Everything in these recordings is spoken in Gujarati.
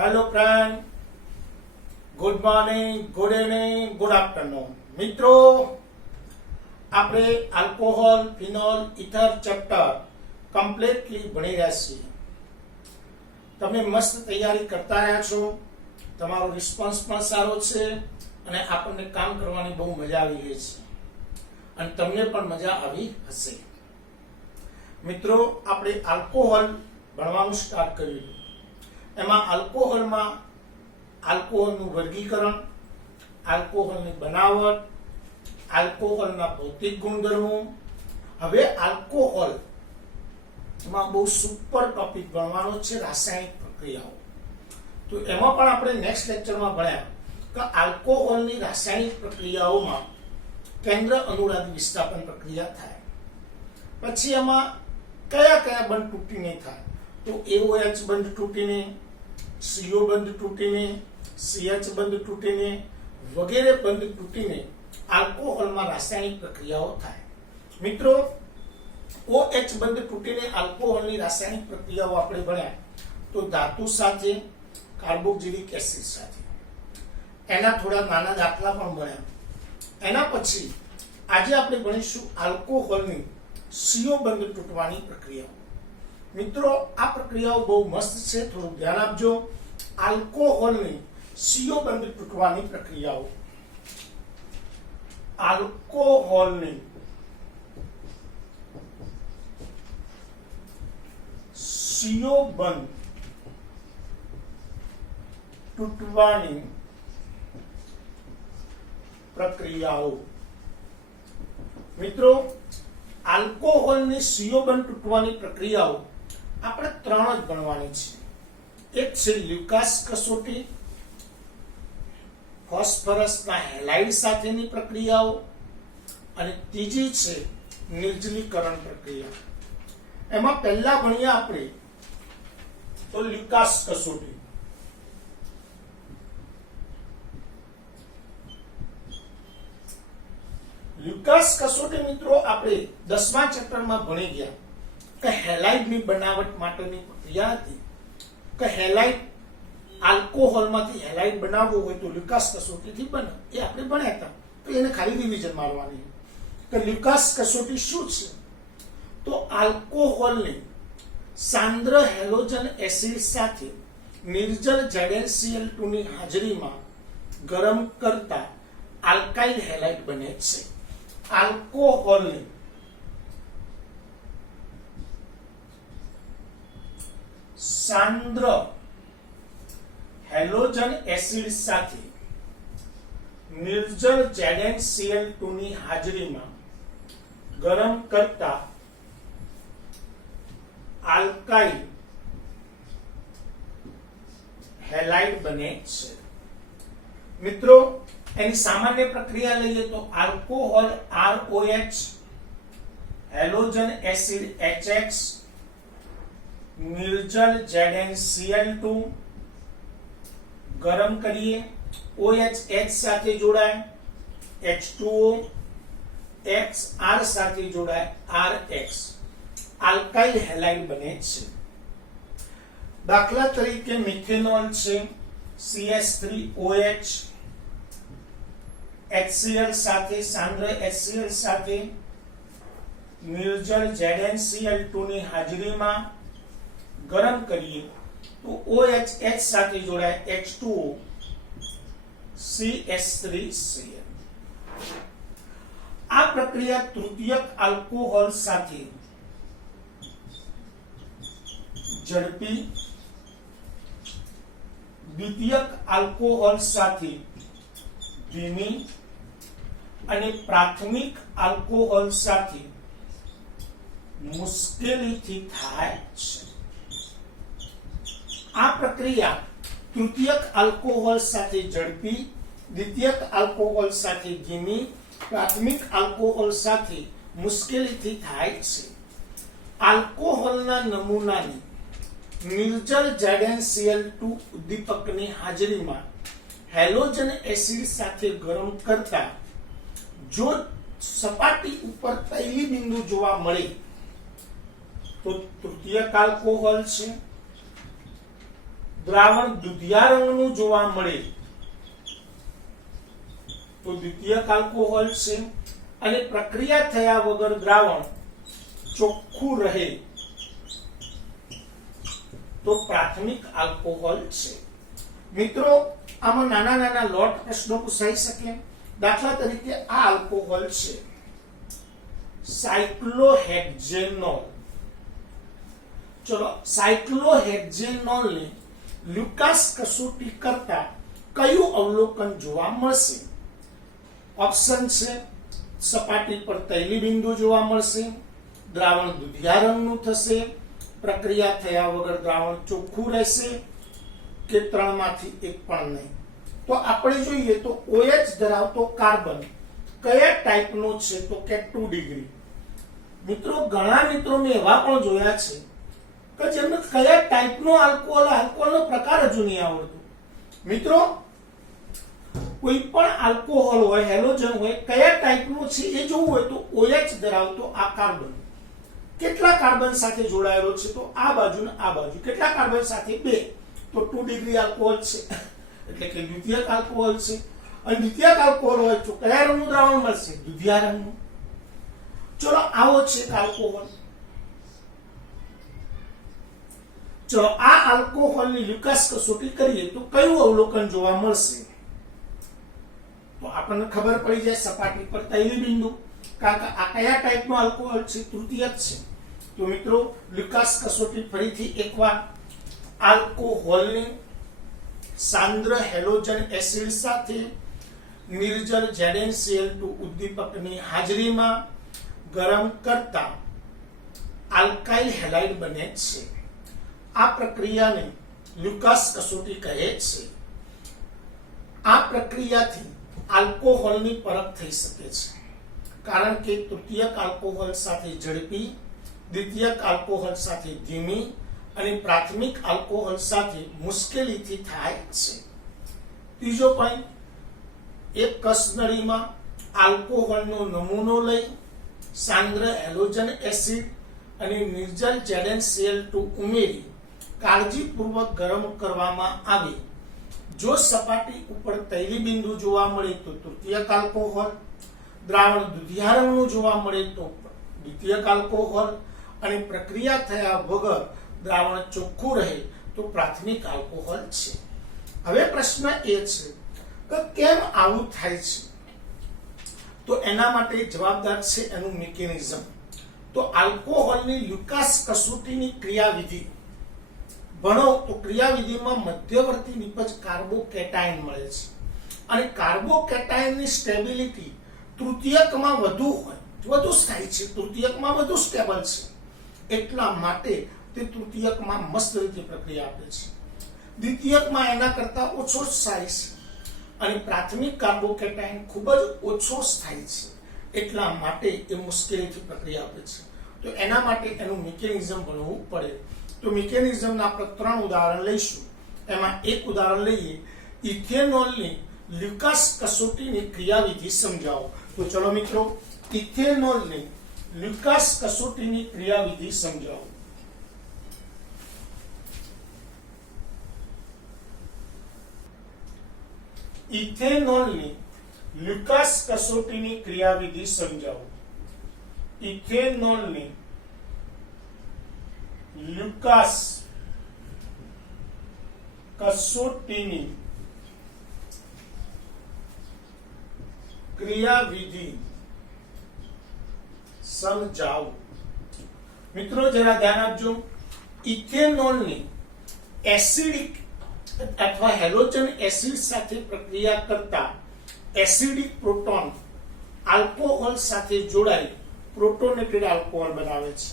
Hello friend, good morning, good evening, good afternoon. મિત્રો, આપણે alcohol, phenol, ether chapter completely ભણી રહ્યા છીએ. તમે મસ્ત તૈયારી કરતા રહ્યા છો, તમારો રિસ્પોન્સ પણ સારો છે અને આપણને કામ કરવાની બહુ મજા આવી રહી છે અને તમને પણ મજા આવી હશે. મિત્રો, આપણે આલ્કોહોલ ભણવાનું સ્ટાર્ટ કર્યું. એમાં આલ્કોહોલમાં આલ્કોહોલનું વર્ગીકરણ, આલ્કોહોલની બનાવટ, આલ્કોહોલના ભૌતિક ગુણધર્મો. હવે આલ્કોહોલમાં બહુ સુપર ટોપિક ભણવાનો છે, રાસાયણિક પ્રક્રિયાઓ. તો એમાં પણ આપણે નેક્સ્ટ લેક્ચરમાં ભણ્યા કે આલ્કોહોલની રાસાયણિક પ્રક્રિયાઓમાં કેન્દ્ર અનુરાગી વિસ્થાપન પ્રક્રિયા થાય. પછી એમાં કયા કયા બંધ તૂટીને થાય, તો AOH બંધ તૂટીને, CO બંધ તૂટીને, CH બંધ તૂટીને વગેરે બંધ તૂટીને આલ્કોહોલમાં રાસાયણિક પ્રક્રિયાઓ થાય. મિત્રો, OH બંધ તૂટીને આલ્કોહોલની રાસાયણિક પ્રક્રિયાઓ આપણે ભણ્યા તો ધાતુ સાથે, કાર્બોક્સિલિક એસિડ સાથે. એના થોડા નાના દાખલા પણ ભણ્યા. એના પછી આજે આપણે ભણીશું આલ્કોહોલની CO બંધ તૂટવાની પ્રક્રિયાઓ. મિત્રો, આ પ્રક્રિયાઓ બહુ મસ્ત છે, થોડું ધ્યાન આપજો. આલ્કોહોલની CO બંધ તૂટવાની પ્રક્રિયાઓ. આલ્કોહોલની CO બંધ તૂટવાની પ્રક્રિયાઓ. મિત્રો, આલ્કોહોલની CO બંધ તૂટવાની પ્રક્રિયાઓ આપણે ત્રણ જ ભણવાની છે. એક છે લ્યુકાસ કસોટી, ફોસ્ફરસના હેલાઇડ સાથેની પ્રક્રિયાઓ, અને ત્રીજી છે નિર્જલીકરણ પ્રક્રિયા. એમાં પહેલા ભણીએ આપણે તો લ્યુકાસ કસોટી. લ્યુકાસ કસોટી મિત્રો આપણે 10મા ચેપ્ટરમાં ભણી ગયા કે હેલાઇડની બનાવટ માટેની પ્રક્રિયા હતી. કે હેલાઇડ આલ્કોહોલમાંથી હેલાઇડ બનાવવું હોય તો લ્યુકાસ કસોટીથી બને. એ આપણે ભણ્યા હતા, તો એને ખાલી રિવિઝન મારવાની. કે લ્યુકાસ કસોટી શું છે? તો આલ્કોહોલને સાંદ્ર હેલોજન એસિડ સાથે નિર્જલ ZnCl2 ની હાજરીમાં ગરમ કરતા આલ્કાઇલ હેલાઇડ બને છે. આલ્કોહોલને સાંદ્ર હેલોજન એસિડ સાથે નિર્જલ ZnCl2 ની હાજરીમાં ગરમ કરતા આલ્કાઇલ હેલાઇડ બને છે. મિત્રો, એની સામાન્ય પ્રક્રિયા લઈએ તો alcohol ROH, halogen acid HX, નિર્જલ ZnCl2 ગરમ કરીએ, OH H સાથે જોડાય, H2O X R સાથે જોડાય, RX આલ્કાઇલ હેલાઇડ બને છે. દાખલા તરીકે મિથેનોલ છે, CH3OH HCl સાથે, સાંદ્ર HCl સાથે નિર્જલ ZnCl2 ની હાજરીમાં ગરમ કરીએ તો OH H સાથે જોડાય, H2O CH3Cl. આ પ્રક્રિયા તૃતીયક આલ્કોહોલ સાથે ઝડપી, દ્વિતીયક આલ્કોહોલ સાથે ધીમી અને પ્રાથમિક આલ્કોહોલ સાથે મુશ્કેલીથી થાય છે. આ પ્રક્રિયા તૃતીયક આલ્કોહોલ સાથે ઝડપી, દ્વિતીયક આલ્કોહોલ સાથે ધીમી, પ્રાથમિક આલ્કોહોલ સાથે મુશ્કેલીથી થાય છે. આલ્કોહોલના નમૂનાની નિર્જલ ZnCl2 ઉદ્દીપકની હાજરીમાં હેલોજન એસિડ સાથે ગરમ કરતા જો સપાટી ઉપર તૈલી બિંદુ જોવા મળે તો તૃતીયક આલ્કોહોલ છે. દ્રાવણ દુધિયા રંગનું જોવા મળે તો દ્વિતીયક આલ્કોહોલ છે, અને પ્રક્રિયા થયા વગર દ્રાવણ ચોખ્ખું રહે તો પ્રાથમિક આલ્કોહોલ છે. મિત્રો આમાં નાના નાના લોટ પ્રશ્નો પૂછાઈ શકે. દાખલા તરીકે આ આલ્કોહોલ છે સાયક્લોહેક્ઝેનોલ. ચલો, સાયક્લોહેક્ઝેનોલ ને લ્યુકાસ કસોટી કરતા કયું અવલોકન જોવા મળશે? ઓપ્શન છે સપાટી પર તૈલી બિંદુ જોવા મળશે, દ્રાવણ દુધિયા રંગનું થશે, પ્રક્રિયા થયા વગર દ્રાવણ ચોખ્ખું રહેશે, કે ત્રણમાંથી એક પણ નહીં. તો આપણે જોઈએ તો OH ધરાવતો કાર્બન કયા ટાઈપનો છે તો કે 2 ડિગ્રી. મિત્રો ઘણા મિત્રો મેં એવા પણ જોયા છે કે જેમને કયા ટાઈપનો આલ્કોહોલનો પ્રકાર હજુ નહીં આવડતો. મિત્રો કોઈ પણ આલ્કોહોલ હોય, હેલોજન હોય, કયા ટાઈપનો છે એ જોવું હોય તો OH ધરાવતો આ કાર્બન કેટલા કાર્બન સાથે જોડાયેલો છે તો આ બાજુ ને આ બાજુ. કેટલા કાર્બન સાથે? 2. તો 2 ડિગ્રી આલ્કોહોલ છે, એટલે કે દ્વિતીયક આલ્કોહોલ છે. અને દ્વિતીયક આલ્કોહોલ હોય તો કયા રંગનું દ્રાવણ મળશે? દુધિયા રંગનું. ચલો, આવો છે આલ્કોહોલ. ચલો, આ આલ્કોહોલની લ્યુકાસ કસોટી કરીએ તો કયું અવલોકન જોવા મળશે? તો આપણને ખબર પડી જાય સપાટી પર તૈલી બિંદુ, કારણ કે આ કયા ટાઈપનો આલ્કોહોલ છે? તૃતીયક છે. તો મિત્રો લ્યુકાસ કસોટી ફરીથી એકવાર. આલ્કોહોલને સાંદ્ર હેલોજન એસિડ સાથે નિર્જલ ZnCl2 ઉદ્દીપકની હાજરીમાં ગરમ કરતા આલ્કાઇલ હેલાઇડ બને છે. આ પ્રક્રિયાને લ્યુકાસ કસોટી કહે છે. આ પ્રક્રિયાથી આલ્કોહોલની પરખ થઈ શકે છે, કારણ કે તૃતીયક આલ્કોહોલ સાથે ઝડપી, દ્વિતીયક આલ્કોહોલ સાથે ધીમી અને પ્રાથમિક આલ્કોહોલ સાથે મુશ્કેલીથી થાય છે. ત્રીજો પોઈન્ટ, એક કસનળીમાં આલ્કોહોલનો નમૂનો લઈ સાંદ્ર હેલોજન એસિડ અને નિર્જલ ZnCl2 ઉમેરી કાળજીપૂર્વક ગરમ કરવામાં આવે. જો સપાટી ઉપર તૈલી બિંદુ જોવા મળે તો તૃતીયક આલ્કોહોલ, દ્રાવણ દુધિયા રંગનું જોવા મળે તો દ્વિતીયક આલ્કોહોલ, અને પ્રક્રિયા થયા વગર દ્રાવણ ચોખ્ખું રહે તો પ્રાથમિક આલ્કોહોલ છે. હવે પ્રશ્ન એ છે કે કેમ આવું થાય છે? તો એના માટે જવાબદાર છે એનું મિકેનિઝમ. તો આલ્કોહોલની લ્યુકાસ કસોટીની ક્રિયાવિધિ ભણો તો ક્રિયાવિધિમાં મધ્યવર્તી નિપજ કાર્બોકેટાયન મળે છે, અને કાર્બોકેટાયનની સ્ટેબિલિટી તૃતીયકમાં વધુ હોય, વધુ સ્થાયી છે, તૃતીયકમાં વધુ સ્ટેબલ છે. એટલા માટે તે તૃતીયકમાં મસ્ત રીતે પ્રક્રિયા આપે છે. દ્વિતીયકમાં એના કરતા ઓછો સ્થાયી છે, અને પ્રાથમિક કાર્બોકેટાયન ખૂબ જ ઓછો સ્થાયી છે. એટલા માટે એ મુશ્કેલીથી પ્રક્રિયા આપે છે. તો એના માટે એનું મિકેનિઝમ ભણવું પડે. તો મિકેનિઝમના આપણે 3 ઉદાહરણ લઈશું. એમાં એક ઉદાહરણ લઈએ, ઇથેનોલની લ્યુકાસ કસોટીની ક્રિયાવિધિ સમજાવો. તો ચલો મિત્રો, ઇથેનોલની લ્યુકાસ કસોટીની ક્રિયાવિધિ સમજાવો. ઇથેનોલની લ્યુકાસ કસોટીની ક્રિયાવિધિ સમજાવો. ઇથેનોલની લ્યુકાસ કસોટીની ક્રિયાવિધિ સમજાવો. મિત્રો જરા ધ્યાન આપજો. ઇથેનોલની એસિડિક અથવા હેલોજન એસિડ સાથે પ્રક્રિયા કરતા એસિડિક પ્રોટોન આલ્કોહોલ સાથે જોડાઈ પ્રોટોનેટેડ આલ્કોહોલ બનાવે છે.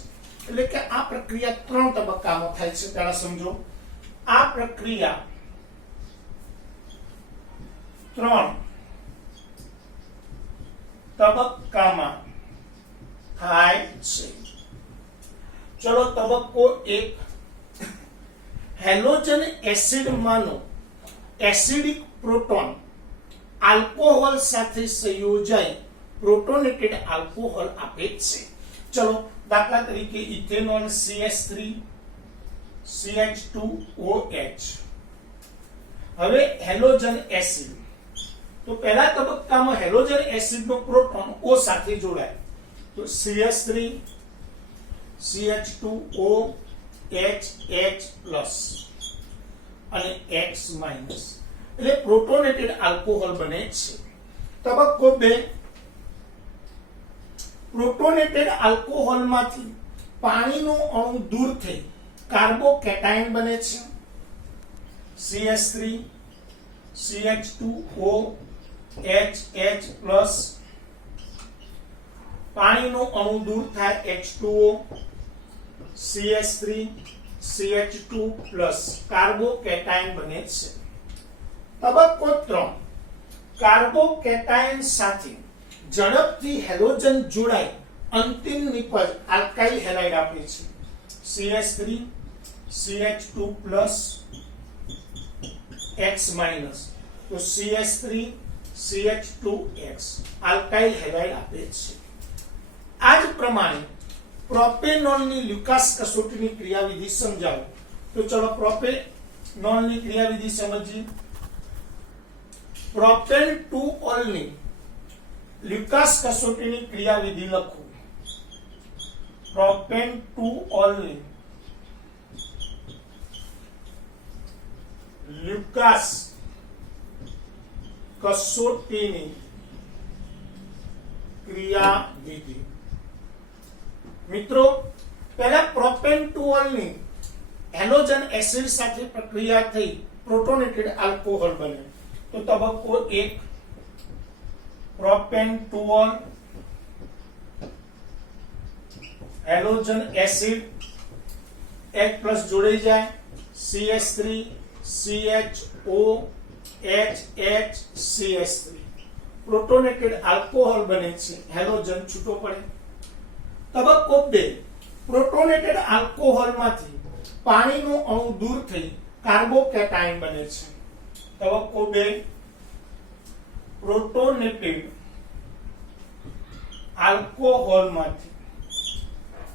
એટલે કે આ પ્રક્રિયા 3 તબક્કામાં થાય છે. પહેલા સમજો, આ પ્રક્રિયા 3 તબક્કામાં થાય છે. ચલો, તબક્કો 1, હેલોજન એસિડમાંનો એસિડિક પ્રોટોન આલ્કોહોલ સાથે સંયોજાઈ પ્રોટોનેટેડ આલ્કોહોલ આપે છે. ચલો, દાખલા તરીકે ઇથેનોલ CH3 CH2OH હવે હેલોજન એસિડ, તો પહેલા તબક્કામાં હેલોજન એસિડ નો પ્રોટોન O સાથે જોડાય તો CH3 CH2O HH+ અને X- એટલે પ્રોટોનેટેડ આલ્કોહોલ બને છે. તબક્કો 2, પ્રોટોનેટેડ આલ્કોહોલમાંથી પાણીનું અણુ દૂર થઈ કાર્બોકેટાયન બને છે. CH3 CH2O HH+, પાણીનું અણુ દૂર થાય H2O CH3 CH2+, કાર્બોકેટાયન બને છે. તબક્કો 3, કાર્બોકેટાયન સાથે ઝડપથી હેલોજન જોડાય અંતિમ નિપજ આલ્કાઇલ હેલાઇડ આપે છે. CH3 CH2+ X- તો CH3 CH2X આલ્કાઇલ હેલાઇડ આપે છે. આ જ પ્રમાણે પ્રોપેનોલની લ્યુકાસ કસોટીની ક્રિયાવિધિ સમજાવો. તો ચલો પ્રોપેનોલની ક્રિયાવિધિ સમજીએ. પ્રોપેન 2 ઓલની લ્યુકાસ કસોટીની ક્રિયાવિધિ લખો. પ્રોપેન 2 ઓલની લ્યુકાસ કસોટીની ક્રિયાવિધિ. મિત્રો, પહેલા પ્રોપેન 2 ઓલની હેલોજન એસિડ સાથે પ્રક્રિયા થઈ પ્રોટોનેટેડ આલ્કોહોલ બને. તો તબક્કો 1, propane 2 all halogen acid H+ જોડાઈ જાય CH3 CHO HH પ્રોટોનેટેડ આલ્કોહોલ બને છે, હેલોજન છૂટો પડે. તબક્કો 2, પ્રોટોનેટેડ આલ્કોહોલમાંથી પાણીનું અણુ દૂર થઈ કાર્બોકેટાયન બને છે. તબક્કો 2, પ્રોટોનેટેડ આલ્કોહોલમાંથી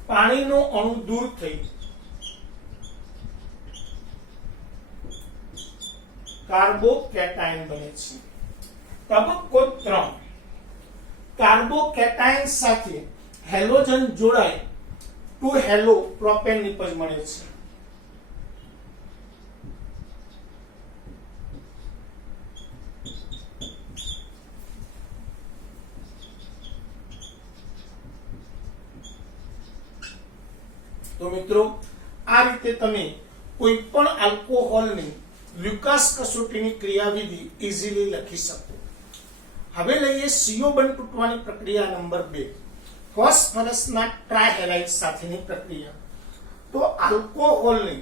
પાણીનું અણુ દૂર થઈ કાર્બોકેટાયન બને છે. તબક્કો 3, કાર્બોકેટાયન સાથે હેલોજન જોડાય 2 હેલો પ્રોપેન નિપજ મળે છે. તો મિત્રો, આ રીતે તમે કોઈ પણ આલ્કોહોલની લ્યુકાસ કસોટીની ક્રિયાવિધિ ઈઝીલી લખી શકો. હવે લઈએ CO બંધ તૂટવાની પ્રક્રિયા નંબર 2, ફોસ્ફરસના ટ્રાયહેલાઇડ સાથેની પ્રક્રિયા. તો આલ્કોહોલની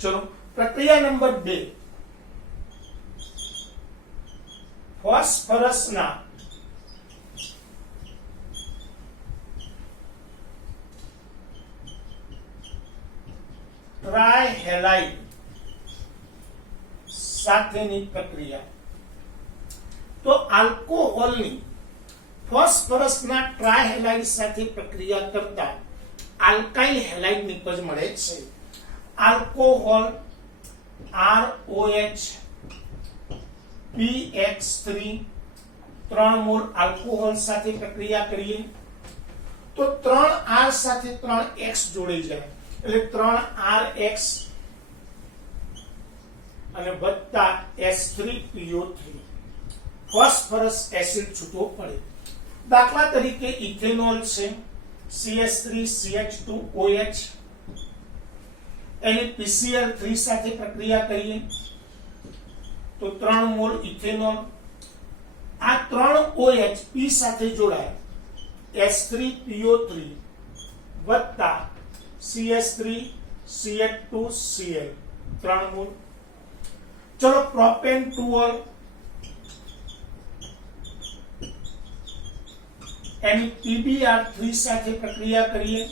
ચલો પ્રક્રિયા નંબર 2, ફોસ્ફરસના ટ્રાયહેલાઇડ સાથેની પ્રક્રિયા. તો આલ્કોહોલની ફોસ્ફરસના ટ્રાયહેલાઇડ સાથે પ્રક્રિયા કરતા આલ્કાઇલ હેલાઇડ નિપજ મળે છે. Alcohol ROH PX3 3 mall alcohol સાથે પ્રક્રિયા કરીએ તો 3R સાથે 3X જોડાઈ જાય એટલે 3RX અને વત્તા H3PO3 ફોસ્ફરસ એસિડ છૂટો પડે. દાખલા તરીકે ઇથેનોલ છે CH3 CH2OH એની PCl3 સાથે પ્રક્રિયા કરીએ તો 3 મોલ ઇથેનોલ. આ 3OH P સાથે જોડાય H3PO3 વત્તા CH3 CH2Cl 3 મોલ. ચલો પ્રોપેન 2 ઓલ એની PbR3 સાથે પ્રક્રિયા કરીએ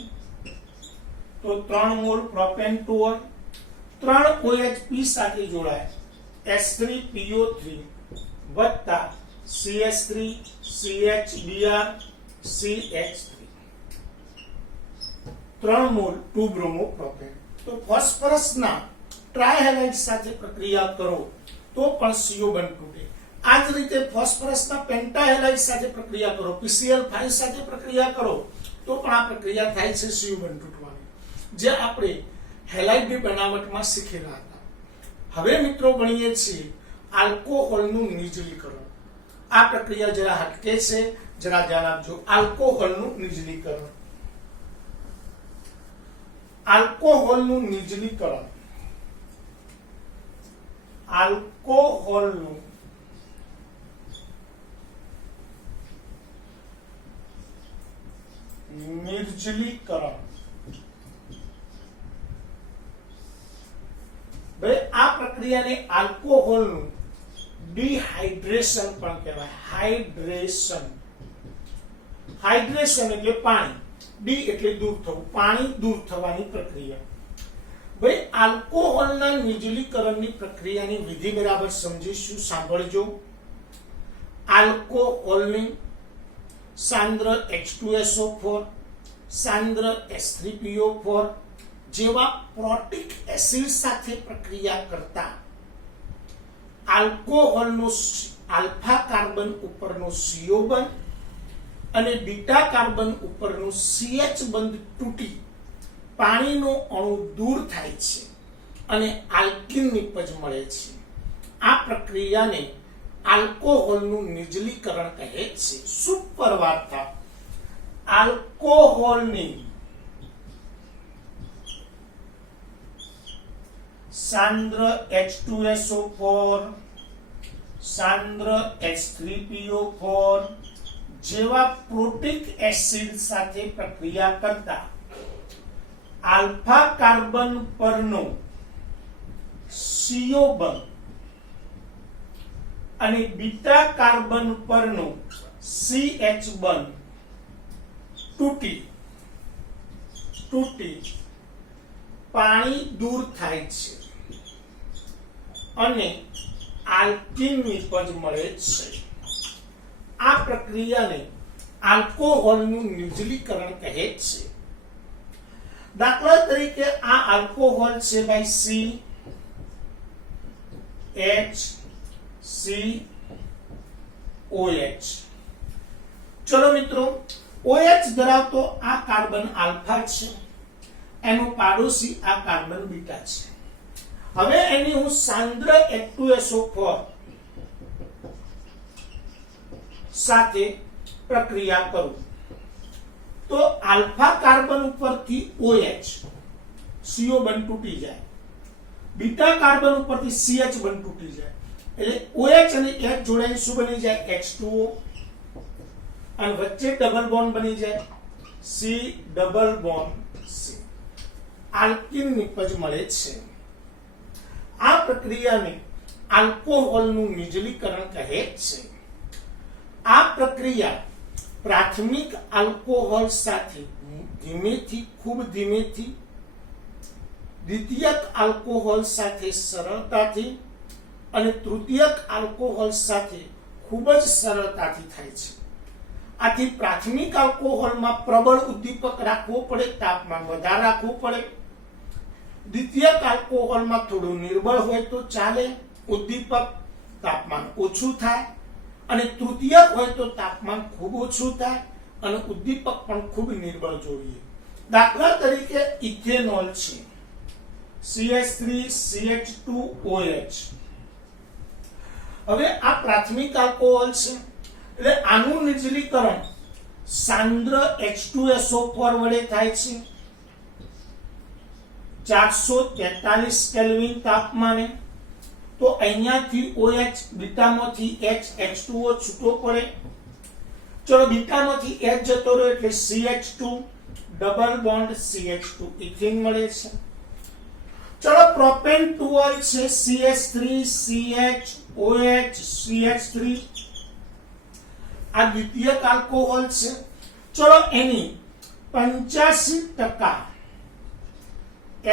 તો 3 mall propane 2 all. 3OH P સાથે જોડાય H3PO3 વત્તા CH3 CHBr CH3 3 mall 2 bromo propane. તો ફોસ્ફરસના ટ્રાયહેલાઇડ સાથે પ્રક્રિયા કરો તો પણ CO બંધ તૂટે. આ જ રીતે ફોસ્ફરસના પેન્ટાહેલાઇડ સાથે પ્રક્રિયા કરો, PCl5 સાથે પ્રક્રિયા કરો તો પણ આ પ્રક્રિયા થાય છે CO બંધ તૂટવાની, જે આપણે હેલાઇડની બનાવટમાં શીખેલા હતા. હવે મિત્રો ભણીએ છીએ આલ્કોહોલનું નિર્જલીકરણ. આ પ્રક્રિયા જરા હટકે છે, જરા ધ્યાન આપજો. આલ્કોહોલનું નિર્જલીકરણ. આલ્કોહોલનું નિર્જલીકરણ. આલ્કોહોલનું નિર્જલીકરણ. ભાઈ આ પ્રક્રિયાને આલ્કોહોલનું ડિહાઇડ્રેશન પણ કહેવાય. હાઇડ્રેશન. હાઇડ્રેશન એટલે પાણી, ડી એટલે દૂર થવું, પાણી દૂર થવાની પ્રક્રિયા. ભાઈ આલ્કોહોલના નિર્જલીકરણની પ્રક્રિયાની વિધિ બરાબર સમજીશું. સાંભળજો. આલ્કોહોલની સાંદ્ર H2SO4, સાંદ્ર H3PO4 જેવા પ્રોટિક એસિડ સાથે પ્રક્રિયા કરતા આલ્કોહોલનો આલ્ફા કાર્બન ઉપરનો CO બંધ અને બીટા કાર્બન ઉપરનો CH બંધ તૂટી પાણીનો અણુ દૂર થાય છે અને આલ્કીન નિપજ મળે છે. આ પ્રક્રિયાને આલ્કોહોલનું નિર્જલીકરણ કહે છે. સુપર વાર્તા. આલ્કોહોલની સાંદ્ર H2SO4, સાંદ્ર H3PO4 જેવા પ્રોટિક એસિડ સાથે પ્રક્રિયા કરતા આલ્ફા કાર્બન પરનો CO બંધ અને બીટા કાર્બન પરનો CH બંધ તૂટી પાણી દૂર થાય છે અને આલ્કીન નિપજ મળે છે. આ પ્રક્રિયાને આલ્કોહોલનું નિર્જલીકરણ કહે છે. દાખલા તરીકે આ આલ્કોહોલ છે ભાઈ CHCOH. ચલો મિત્રો, OH ધરાવતો આ કાર્બન આલ્ફા છે, એનો પાડોશી આ કાર્બન બીટા છે. હવે એની હું સાંદ્ર H2SO4 સાથે પ્રક્રિયા કરું તો આલ્ફા કાર્બન ઉપરથી OH CO બંધ તૂટી જાય, બીટા કાર્બન ઉપરથી CH બંધ તૂટી જાય, એટલે OH અને H જોડાઈને શું બની જાય? H2O. અને વચ્ચે ડબલ બોન્ડ બની જાય C double bond C. Alkene નિપજ મળે છે. આ પ્રક્રિયાને આલ્કોહોલનું નિર્જલીકરણ કહે છે. આ પ્રક્રિયા પ્રાથમિક આલ્કોહોલ સાથે ધીમેથી, ખૂબ ધીમેથી દ્વિતીયક આલ્કોહોલ સાથે સરળતાથી અને તૃતીયક આલ્કોહોલ સાથે ખૂબ જ સરળતાથી થાય છે. આથી પ્રાથમિક આલ્કોહોલમાં પ્રબળ ઉદ્દીપક રાખવો પડે, તાપમાન વધારે રાખવું પડે. દ્વિતીયક આલ્કોહોલમાં થોડું નિર્બળ હોય તો ચાલે, ઉદ્દીપક તાપમાન ઓછું થાય. અને તૃતીયક હોય તો તાપમાન ખૂબ ઓછું થાય અને ઉદ્દીપક પણ ખૂબ નિર્બળ જોઈએ. દાખલા તરીકે ઇથેનોલ છે, CH3CH2OH. હવે આ પ્રાથમિક આલ્કોહોલ છે, એટલે આનું નિર્જલીકરણ સાંદ્ર H2SO4 વડે થાય છે 443 કેલ્વિન તાપમાને. તો અહીંયાથી OH, બીટામાંથી H, H2O છૂટો પડે. ચલો, બીટામાંથી H જતો રહ્યો એટલે CH2 double bond CH2 ethene મળે છે. ચલો, પ્રોપેન ટુઓલ છે, CH3CHOH CH3. આ દ્વિતીયક આલ્કોહોલ છે. ચલો, એની 85%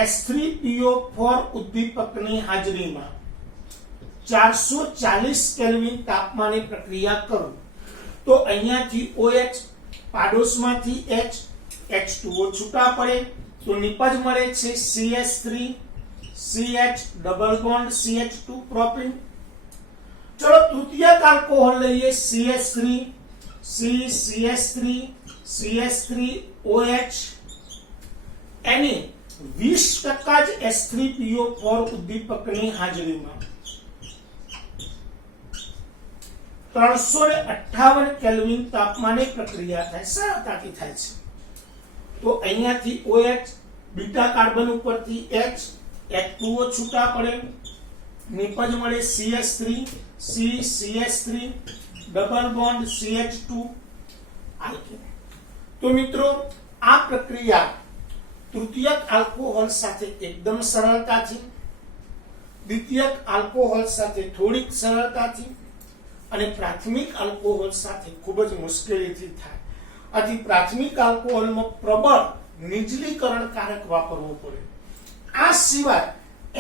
H3PO4 ઉદ્દીપકની હાજરીમાં 440 કેલ્વિન તાપમાને પ્રક્રિયા કરું તો અહીંયાથી OH, પાડોશમાંથી H, H2O છૂટા પડે તો નિપજ મળે છે CH3 CH double bond CH2 propyne. चलो तृतीयक alcohol लईए CH3 CH3 CH3 OH any 20% જ H3PO4 ઉદ્દીપકની હાજરીમાં 358 કેલ્વિન તાપમાને પ્રક્રિયા થાય, સરળતાથી થાય છે। તો અહીંયાથી OH બીટા કાર્બન ઉપરથી H H2O છૂટા પડે, નિપજ મળે CH3 CH3 double bond CH2 alkane. તો મિત્રો આ પ્રક્રિયા તૃતીયક આલ્કોહોલ સાથે એકદમ સરળતાથી, દ્વિતીયક આલ્કોહોલ સાથે થોડીક સરળતાથી અને પ્રાથમિક આલ્કોહોલ સાથે ખૂબ જ મુશ્કેલીથી થાય। આથી પ્રાથમિક આલ્કોહોલમાં પ્રબળ નિર્જલીકરણકારક વાપરવું પડે। આ સિવાય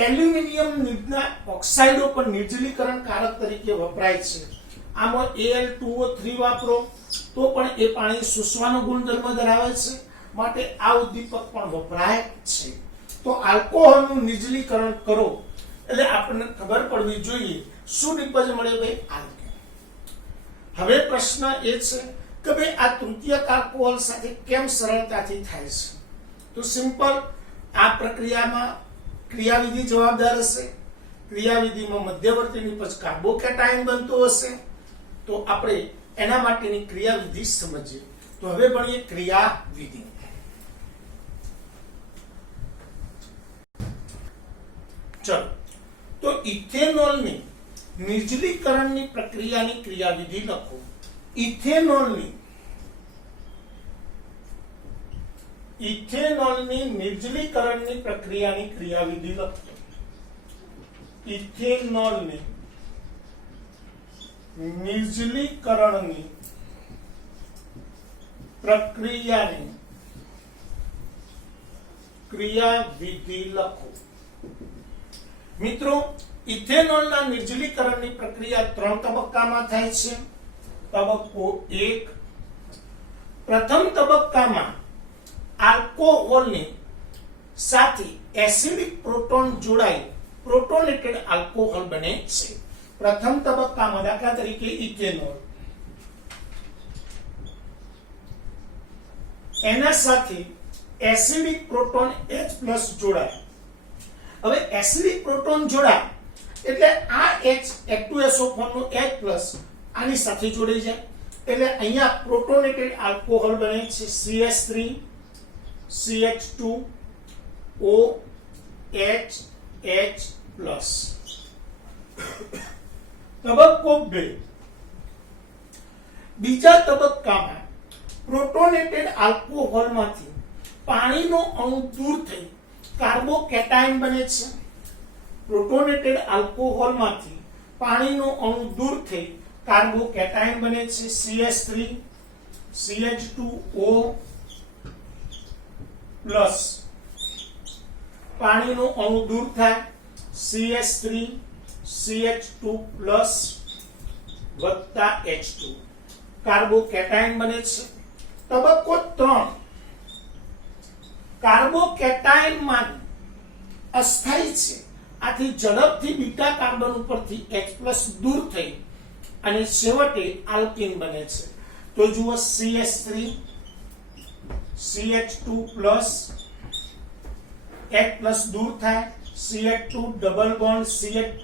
એલ્યુમિનિયમના ઓક્સાઇડો પણ નિર્જલીકરણકારક તરીકે વપરાય છે। આમાં Al2O3 વાપરો તો પણ એ પાણી શુષ્વાનો ગુણધર્મ ધરાવે છે, માટે આ ઉદ્દીપક પણ વપરાય છે। તો આલ્કોહોલનું નિર્જલીકરણ કરો એટલે આપણને ખબર પડવી જોઈએ શું નિપજ મળે ભાઈ, આલ્કેન। હવે પ્રશ્ન એ છે કે ભાઈ આ તૃતીયક આલ્કોહોલ સાથે કેમ સરળતાથી થાય છે? તો સિમ્પલ, આ પ્રક્રિયામાં ક્રિયાવિધિ જવાબદાર હશે। ક્રિયાવિધિમાં મધ્યવર્તી નિપજ કાર્બોકેટાયન બનતો હશે, તો આપણે એના માટેની ક્રિયાવિધિ સમજીએ। તો હવે ભણીએ ક્રિયાવિધિ। ચલો, તો ઇથેનોલની નિર્જલીકરણની પ્રક્રિયાની ક્રિયાવિધિ લખો। ઇથેનોલની નિર્જલીકરણની પ્રક્રિયાની ક્રિયાવિધિ લખો। ઇથેનોલની નિર્જલીકરણની પ્રક્રિયાની ક્રિયાવિધિ લખો। મિત્રો ઇથેનોલના નિર્જલીકરણની પ્રક્રિયા 3 તબક્કામાં થાય છે। તબક્કો 1, પ્રથમ તબક્કામાં આલ્કોહોલની સાથે એસિડિક પ્રોટોન જોડાઈ પ્રોટોનેટેડ આલ્કોહોલ બને છે। પ્રથમ તબક્કામાં દાખલા તરીકે ઇથેનોલ, એના સાથે એસિડિક પ્રોટોન H+ જોડાય। હવે એસિડિક પ્રોટોન જોડાય એટલે આ H2SO4 નો H+ આની સાથે જોડાઈ જાય એટલે અહીંયા પ્રોટોનેટેડ આલ્કોહોલ બને છે CH3 CH2 OH H+। તબક્કો 2, બીજા તબક્કામાં પ્રોટોનેટેડ આલ્કોહોલમાંથી પાણીનો અણુ દૂર થઈ કાર્બોકેટાયન બને છે। પ્રોટોનેટેડ આલ્કોહોલમાંથી પાણીનો અણુ દૂર થઈ કાર્બોકેટાયન બને છે CH3 CH2O+, પાણીનો અણુ દૂર થાય CH3 CH2+ વત્તા H2, કાર્બોકેટાયન બને છે। તબક્કો 3, કાર્બોકેટાયનમાં અસ્થાયી છે, આથી ઝડપથી બીટા કાર્બન ઉપરથી H+ દૂર થઈ અને છેવટે આલ્કીન બને છે। તો જુઓ CH3 CH2+ H+ દૂર થાય CH2 double bond CH2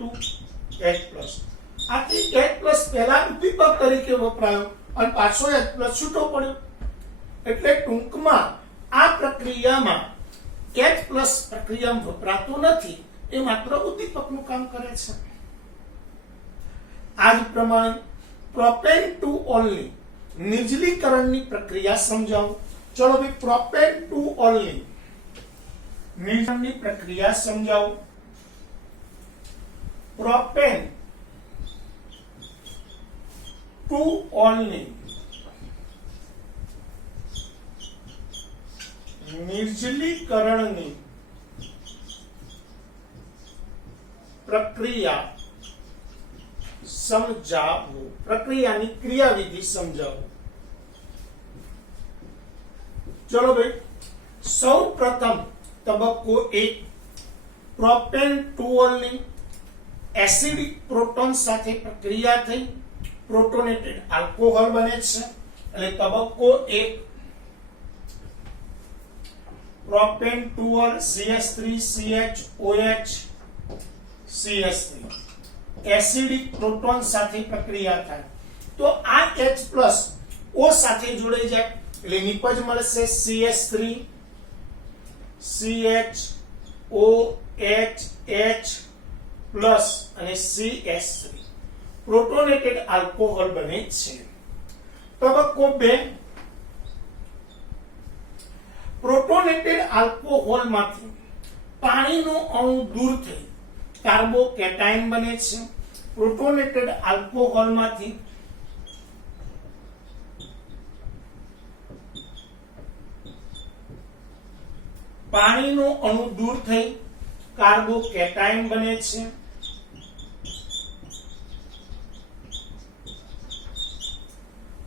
H+, આથી H+ પહેલા ઉદ્દીપક તરીકે વપરાયો અને પાછો H+ છૂટો પડ્યો એટલે ટૂંકમાં આ પ્રક્રિયામાં H+ પ્રક્રિયામાં વપરાતું નથી, એ માત્ર ઉદ્દીપકનું કામ કરે છે। આ જ પ્રમાણે પ્રોપેન ટુ ઓલની નિર્જલીકરણની પ્રક્રિયા સમજાવો। ચલો ભાઈ પ્રોપેન ટુ ઓલની નિર્જલીકરણની પ્રક્રિયા સમજાવો। પ્રોપેન ટુ ઓલની નિર્જલીકરણની પ્રક્રિયા સમજાવો। પ્રક્રિયાની ક્રિયાવિધિ સમજાવો। ચલો ભાઈ, સૌ પ્રથમ તબક્કો 1, પ્રોપેન 2 ઓલની એસિડિક પ્રોટોન સાથે પ્રક્રિયા થઈ પ્રોટોનેટેડ આલ્કોહોલ બને છે એટલે તબક્કો 1 propane 2 all CH3CHOH CH3 acidic proton સાથે પ્રક્રિયા થાય તો આ H+ O સાથે જોડાઈ જાય એટલે નિપજ મળશે CH3 CHOH પ્લસ અને CH3 પ્રોટોનેટેડ આલ્કોહોલ બને છે તબક્કો 2 પ્રોટોનેટેડ આલ્કોહોલમાંથી પાણીનો અણુ દૂર થઈ કાર્બોકેટાયન બને છે પ્રોટોનેટેડ આલ્કોહોલમાંથી પાણીનો અણુ દૂર થઈ કાર્બોકેટાયન બને છે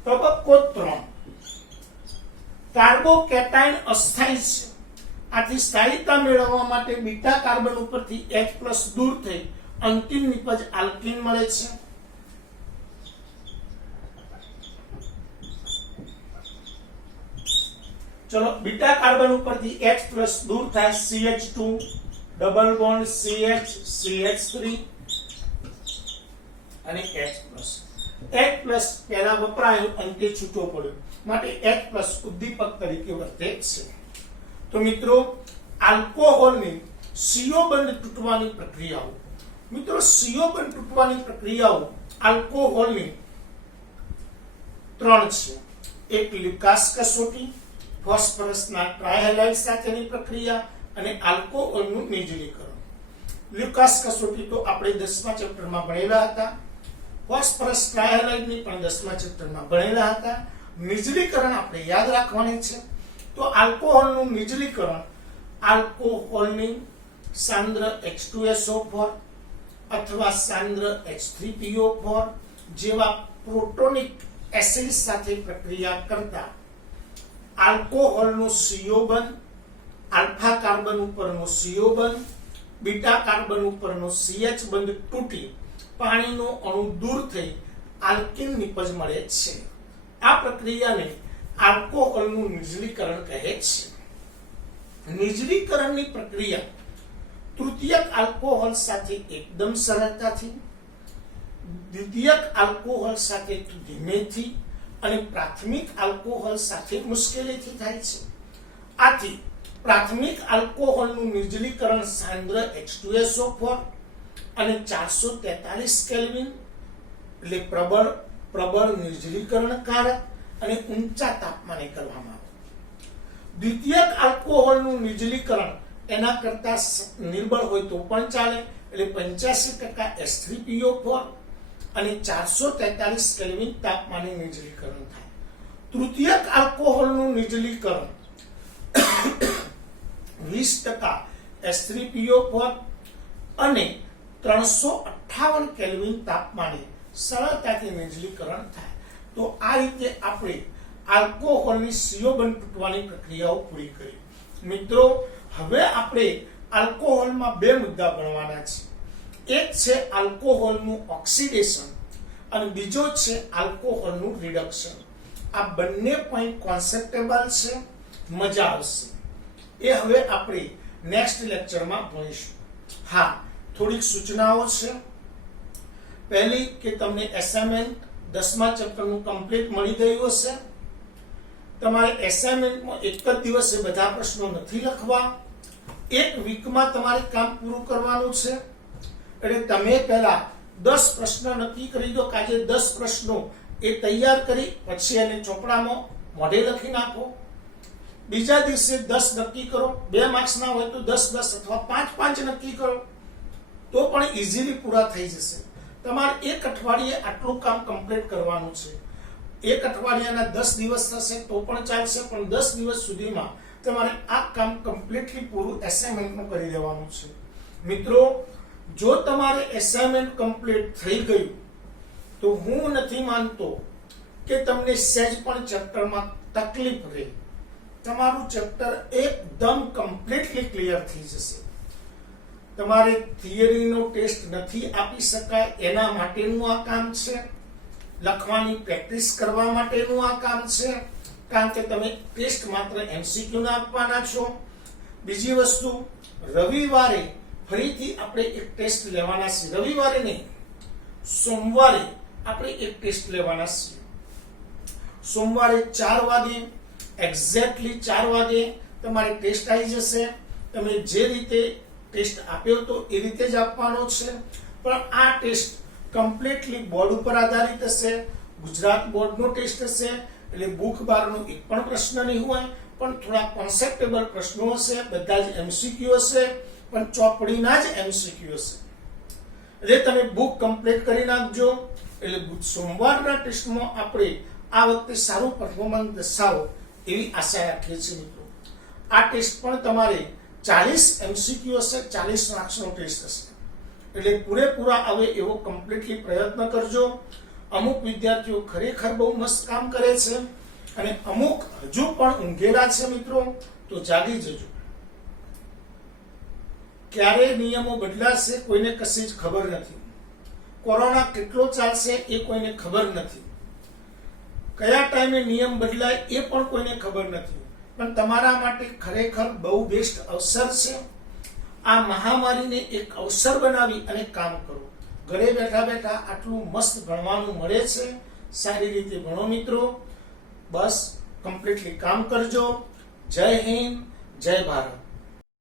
તબક્કો 3 કાર્બોકેટાયન અસ્થાયી છે આથી સ્થાયીતા મેળવવા માટે બીટા કાર્બન ઉપરથી H+ દૂર થઈ અંતિમ નિપજ આલ્કીન મળે છે ચલો બીટા કાર્બન ઉપરથી H+ દૂર થાય CH2 double bond CH CH3 અને H+ પહેલા વપરાયું અંતે છૂટો પડ્યો માટે H+ ઉદ્દીપક તરીકે વર્તે છે તો મિત્રો આલ્કોહોલની CO બંધ તૂટવાની પ્રક્રિયાઓ મિત્રો CO બંધ તૂટવાની પ્રક્રિયાઓ આલ્કોહોલની 3 છે એક લ્યુકાસ કસોટી ફોસ્ફરસના ટ્રાયહેલાઇડ સાથેની પ્રક્રિયા અને આલ્કોહોલનું નિર્જલીકરણ લ્યુકાસ કસોટી તો આપણે 10મા ચેપ્ટરમાં ભણેલા હતા ફોસ્ફરસ ટ્રાયહેલાઇડની પણ 10મા ચેપ્ટરમાં ભણેલા હતા નિર્જલીકરણ આપણે યાદ રાખવાની છે તો આલ્કોહોલનું નિર્જલીકરણ આલ્કોહોલની સાંદ્ર H2SO4 અથવા સાંદ્ર H3PO4 જેવા પ્રોટોનિક એસિડ સાથે પ્રક્રિયા કરતા આલ્કોહોલનો CO બંધ આલ્ફા કાર્બન ઉપરનો CO બંધ બીટા કાર્બન ઉપરનો CH બંધ તૂટી પાણીનો અણુ દૂર થઈ આલ્કીન નિપજ મળે છે આ પ્રક્રિયાને આલ્કોહોલનું નિર્જલીકરણ કહે છે નિર્જલીકરણની પ્રક્રિયા તૃતીયક આલ્કોહોલ સાથે એકદમ સરળતાથી દ્વિતીયક આલ્કોહોલ સાથે ધીમેથી અને પ્રાથમિક આલ્કોહોલ સાથે મુશ્કેલીથી થાય છે આથી પ્રાથમિક આલ્કોહોલનું નિર્જલીકરણ સાંદ્ર H2SO4 અને 443 કેલ્વિન એટલે પ્રબળ નિર્જલીકરણકારક અને ઊંચા તાપમાને કરવામાં આવે દ્વિતીયક આલ્કોહોલનું નિર્જલીકરણ એના કરતા નિર્બળ હોય તો પણ ચાલે એટલે 85% H3PO4 અને 443 કેલ્વિન તાપમાને નિર્જલીકરણ થાય તૃતીયક આલ્કોહોલનું નિર્જલીકરણ 20% H3PO4 અને 358 કેલ્વિન તાપમાને સરળતાથી નિર્જલીકરણ થાય તો આ રીતે આપણે આલ્કોહોલની CO બંધ તૂટવાની પ્રક્રિયાઓ પૂરી કરી મિત્રો હવે આપણે આલ્કોહોલમાં બે મુદ્દા ભણવાના છે એક છે આલ્કોહોલનું ઓક્સિડેશન અને બીજો છે આલ્કોહોલનું રિડક્શન આ બંને પોઈન્ટ કોન્સેપ્ટેબલ છે મજા આવશે એ હવે આપણે નેક્સ્ટ લેક્ચરમાં ભણીશું હા થોડીક સૂચનાઓ છે પહેલી કે તમને એસાઇનમેન્ટ 10મા ચેપ્ટરનું કમ્પ્લીટ મળી ગયું હશે તમારે એસાઇનમેન્ટમાં એક જ દિવસે બધા પ્રશ્નો નથી લખવા એક વીકમાં તમારે કામ પૂરું કરવાનું છે એટલે તમે પહેલા 10 પ્રશ્ન નક્કી કરી દો કે આજે 10 પ્રશ્નો એ તૈયાર કરી પછી એને ચોપડામાં મોઢે લખી નાખો બીજા દિવસે 10 નક્કી કરો 2 માર્ક્સના હોય તો 10 અથવા 5 નક્કી કરો તો પણ ઈઝીલી પૂરા થઈ જશે તમારે એક અઠવાડિયે આટલું કામ કમ્પ્લીટ કરવાનું છે એક અઠવાડિયાના 10 દિવસ થશે તો પણ ચાલશે પણ 10 દિવસ સુધીમાં તમારે આ કામ કમ્પ્લીટલી પૂરું એસાઇનમેન્ટનું કરી દેવાનું છે મિત્રો જો તમારે એસાઇનમેન્ટ કમ્પ્લીટ થઈ ગયું તો હું નથી માનતો કે તમને સહેજ પણ ચેપ્ટરમાં તકલીફ રહે તમારું ચેપ્ટર એકદમ કમ્પ્લીટલી ક્લિયર થઈ જશે તમારે થિયરીનો ટેસ્ટ નથી આપી શકાય એના માટેનું આ કામ છે, લખવાની પ્રેક્ટિસ કરવા માટેનું આ કામ છે, કારણ કે તમે ટેસ્ટ માત્ર MCQ ના આપવાના છો. બીજી વસ્તુ, રવિવારે ફરીથી આપણે એક ટેસ્ટ લેવાના છે. રવિવારે નહીં, સોમવારે આપણે એક ટેસ્ટ લેવાના છે. સોમવારે 4 વાગે, એક્ઝેક્ટલી 4 વાગે તમારી ટેસ્ટ આવી જશે. તમે જે રીતે ટેસ્ટ આપ્યો તો એ રીતે જ આપવાનો છે, પણ આ ટેસ્ટ કમ્પ્લીટલી બોર્ડ ઉપર આધારિત હશે. ગુજરાત બોર્ડનો ટેસ્ટ હશે, એટલે બુક બારનો એક પણ પ્રશ્ન નહીં હોય, પણ થોડા કોન્સેપ્ટેબલ પ્રશ્નો હશે. બધા જ MCQ હશે, પણ ચોપડીના જ MCQ હશે. એટલે તમે બુક કમ્પ્લીટ કરી નાખજો. એટલે સોમવારના ટેસ્ટમાં આપણે આ વખતે સારું પરફોર્મન્સ દર્શાવો એવી આશા રાખીએ છીએ મિત્રો. આ ટેસ્ટ પણ તમારે 40 MCQ હશે, 40 માર્ક્સનો ટેસ્ટ હશે. એટલે પૂરેપૂરા આવે એવો કમ્પ્લીટલી પ્રયત્ન કરજો. અમુક વિદ્યાર્થીઓ ખરેખર બહુ મસ્ત કામ કરે છે અને અમુક હજુ પણ ઊંઘેલા છે મિત્રો, તો જાગી જજો. ક્યારે નિયમો બદલાશે કોઈને કશી જ ખબર નથી. કોરોના કેટલો ચાલશે એ કોઈને ખબર નથી. કયા ટાઈમે નિયમ બદલાય એ પણ કોઈને ખબર નથી. પણ તમારા માટે ખરેખર બહુ બેસ્ટ અવસર છે. આ મહામારીને એક અવસર બનાવી અને કામ કરો. ઘરે બેઠા બેઠા આટલું મસ્ત ભણવાનું મળે છે. સારી રીતે ભણો મિત્રો. બસ કમ્પ્લીટલી કામ કરજો. જય હિન્દ, જય ભારત.